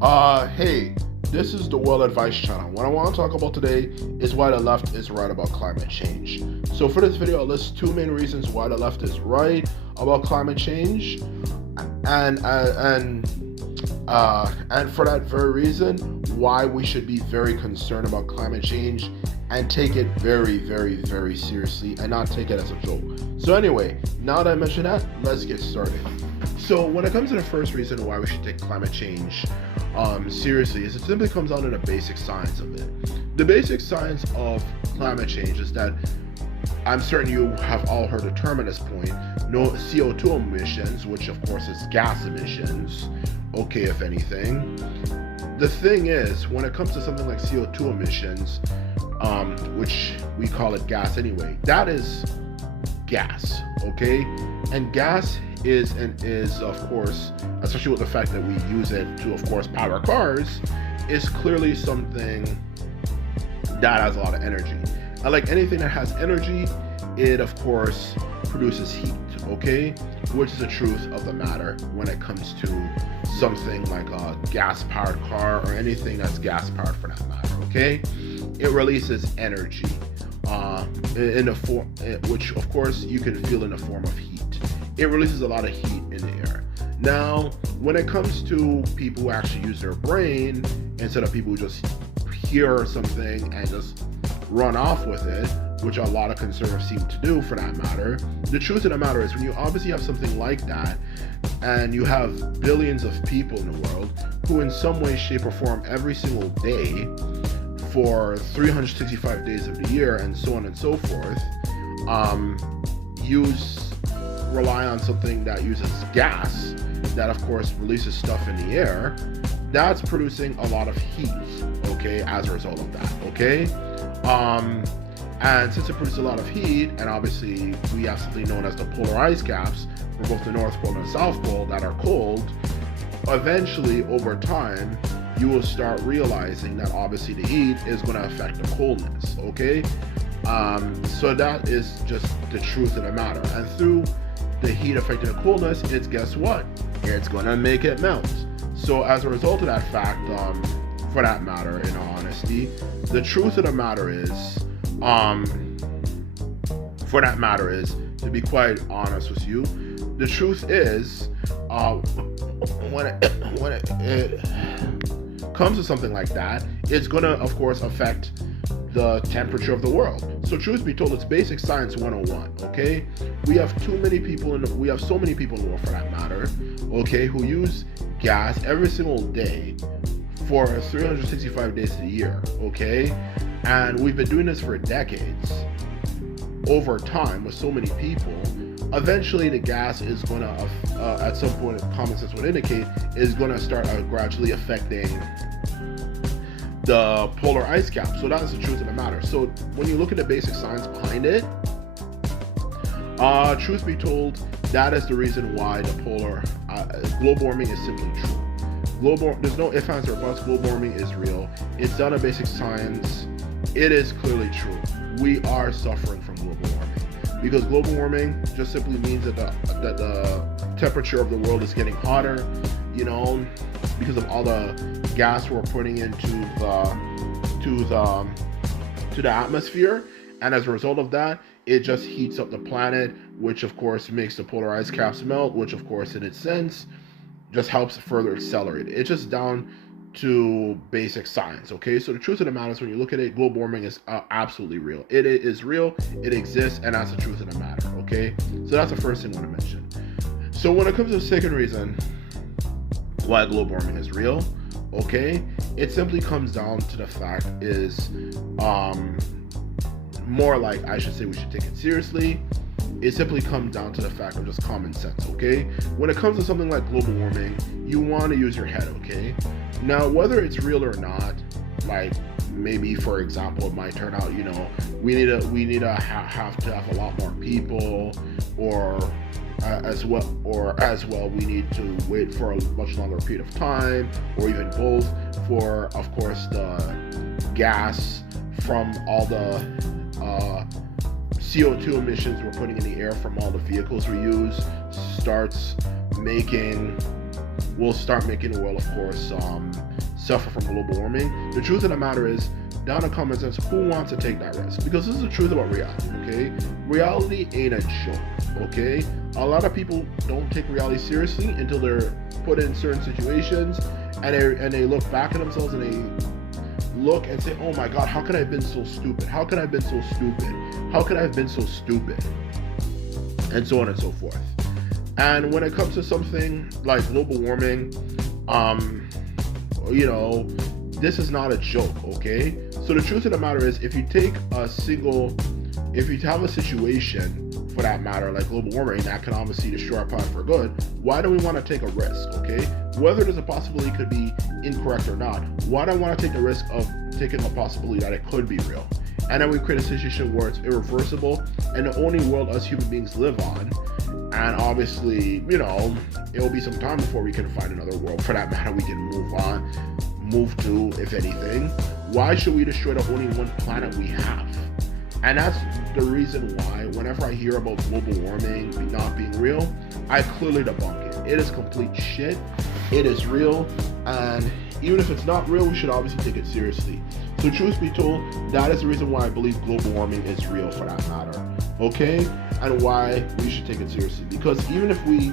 Hey, this is the World Advice Channel. What I want to talk about today is why the left is right about climate change. So for this video, I'll list two main reasons why the left is right about climate change, and for that very reason, why we should be very concerned about climate change and take it very, very, very seriously and not take it as a joke. So anyway, now that I mentioned that, let's get started. So when it comes to the first reason why we should take climate change seriously, is it simply comes down to the basic science of it. The basic science of climate change is that I'm certain you have all heard the term at this point, no CO2 emissions, which of course is gas emissions, okay, if anything. The thing is, when it comes to something like CO2 emissions, which we call it gas anyway, that is gas, okay? And gas is of course, especially with the fact that we use it to of course power cars, is clearly something that has a lot of energy. And like anything that has energy, it of course produces heat, okay? Which is the truth of the matter when it comes to something like a gas-powered car or anything that's gas-powered for that matter, okay? It releases energy in a form, which of course you can feel in the form of heat. It releases a lot of heat in the air. Now, when it comes to people who actually use their brain instead of people who just hear something and just run off with it, which a lot of conservatives seem to do for that matter, the truth of the matter is when you obviously have something like that and you have billions of people in the world who in some way, shape, or form every single day for 365 days of the year and so on and so forth, rely on something that uses gas that of course releases stuff in the air, that's producing a lot of heat, okay, as a result of that, okay? And since it produces a lot of heat, and obviously we have something known as the polar ice caps for both the North Pole and the South Pole that are cold, eventually over time you will start realizing that obviously the heat is going to affect the coldness, okay? So that is just the truth of the matter. And through the heat affecting the coldness, it's guess what? It's going to make it melt. So as a result of that fact, for that matter, in all honesty, the truth of the matter is, to be quite honest with you, the truth is, when it comes to something like that, it's going to, of course, affect the temperature of the world. So truth be told, it's basic science 101, okay? We have so many people in the world for that matter, okay, who use gas every single day for 365 days a year, okay? And we've been doing this for decades. Over time, with so many people, eventually the gas is going to, at some point, common sense would indicate, is going to start gradually affecting the polar ice cap. So that's the truth of the matter. So when you look at the basic science behind it, truth be told, that is the reason why the global warming is simply true. There's no ifs, ands, or buts. Global warming is real. It's done on basic science. It is clearly true. We are suffering from global warming because global warming just simply means that the temperature of the world is getting hotter, you know, because of all the gas we're putting into the atmosphere, and as a result of that, it just heats up the planet, which of course makes the polar ice caps melt, which of course in its sense just helps further accelerate it. It's just down to basic science, okay? So the truth of the matter is, when you look at it, global warming is absolutely real. It is real, it exists, and that's the truth of the matter, okay? So that's the first thing I want to mention. So when it comes to the second reason why global warming is real, okay, it simply comes down to the fact is, more like, I should say, we should take it seriously. It simply comes down to the fact of just common sense, okay? When it comes to something like global warming, you want to use your head, okay? Now, whether it's real or not, like maybe, for example, it might turn out, you know, we need to have a lot more people, or as well we need to wait for a much longer period of time, or even both, for of course the gas from all the CO2 emissions we're putting in the air from all the vehicles we use will start making the world, of course, suffer from global warming. The truth of the matter is, down in the comment sense, who wants to take that risk? Because this is the truth about reality, okay? Reality ain't a joke, okay? A lot of people don't take reality seriously until they're put in certain situations, and they look back at themselves and they look and say, oh my God, how could I have been so stupid? How could I have been so stupid? How could I have been so stupid? And so on and so forth. And when it comes to something like global warming, this is not a joke, okay? So the truth of the matter is, if you have a situation, for that matter, like global warming, that can obviously destroy our planet for good, why do we want to take a risk, okay? Whether there's a possibility it could be incorrect or not, why do I want to take the risk of taking a possibility that it could be real? And then we create a situation where it's irreversible, and the only world us human beings live on, and obviously, it'll be some time before we can find another world, for that matter, we can move to, if anything. Why should we destroy the only one planet we have? And that's the reason why whenever I hear about global warming not being real, I clearly debunk it. It is complete shit. It is real, and even if it's not real, we should obviously take it seriously. So truth be told, that is the reason why I believe global warming is real, for that matter, okay? And why we should take it seriously. Because even if we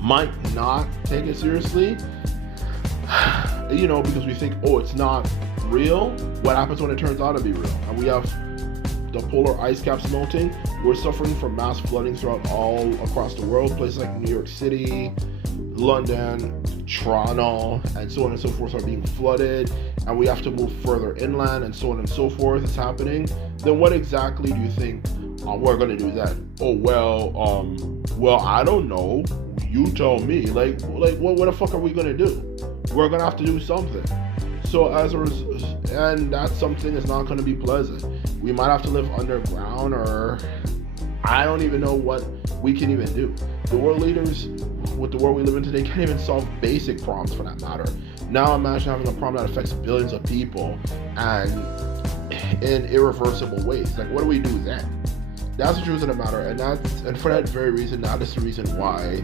might not take it seriously, because we think, oh, it's not real, what happens when it turns out to be real? And we have the polar ice caps melting. We're suffering from mass flooding throughout all across the world. Places like New York City, London, Toronto, and so on and so forth are being flooded, and we have to move further inland, and so on and so forth is happening. Then what exactly do you think we're going to do then? Oh, well, I don't know. You tell me. Like what the fuck are we going to do? We're going to have to do something. So and that something is not going to be pleasant. We might have to live underground, or I don't even know what we can even do. The world leaders, with the world we live in today, can't even solve basic problems, for that matter. Now imagine having a problem that affects billions of people and in irreversible ways. Like, what do we do then? That's the truth of the matter, and for that very reason, that is the reason why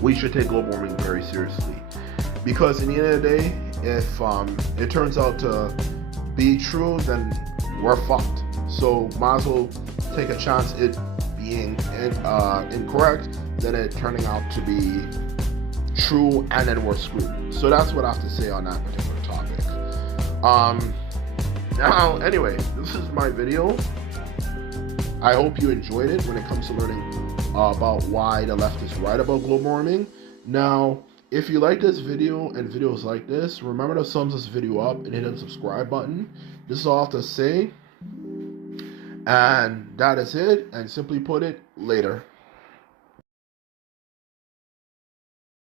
we should take global warming very seriously. Because in the end of the day, if it turns out to be true, then we're fucked. So might as well take a chance it being incorrect than it turning out to be true, and then we're screwed. So that's what I have to say on that particular topic. Now, anyway, this is my video. I hope you enjoyed it when it comes to learning about why the left is right about global warming. Now, if you like this video and videos like this, remember to thumbs this video up and hit the subscribe button. This is all I have to say. And that is it. And simply put it, later.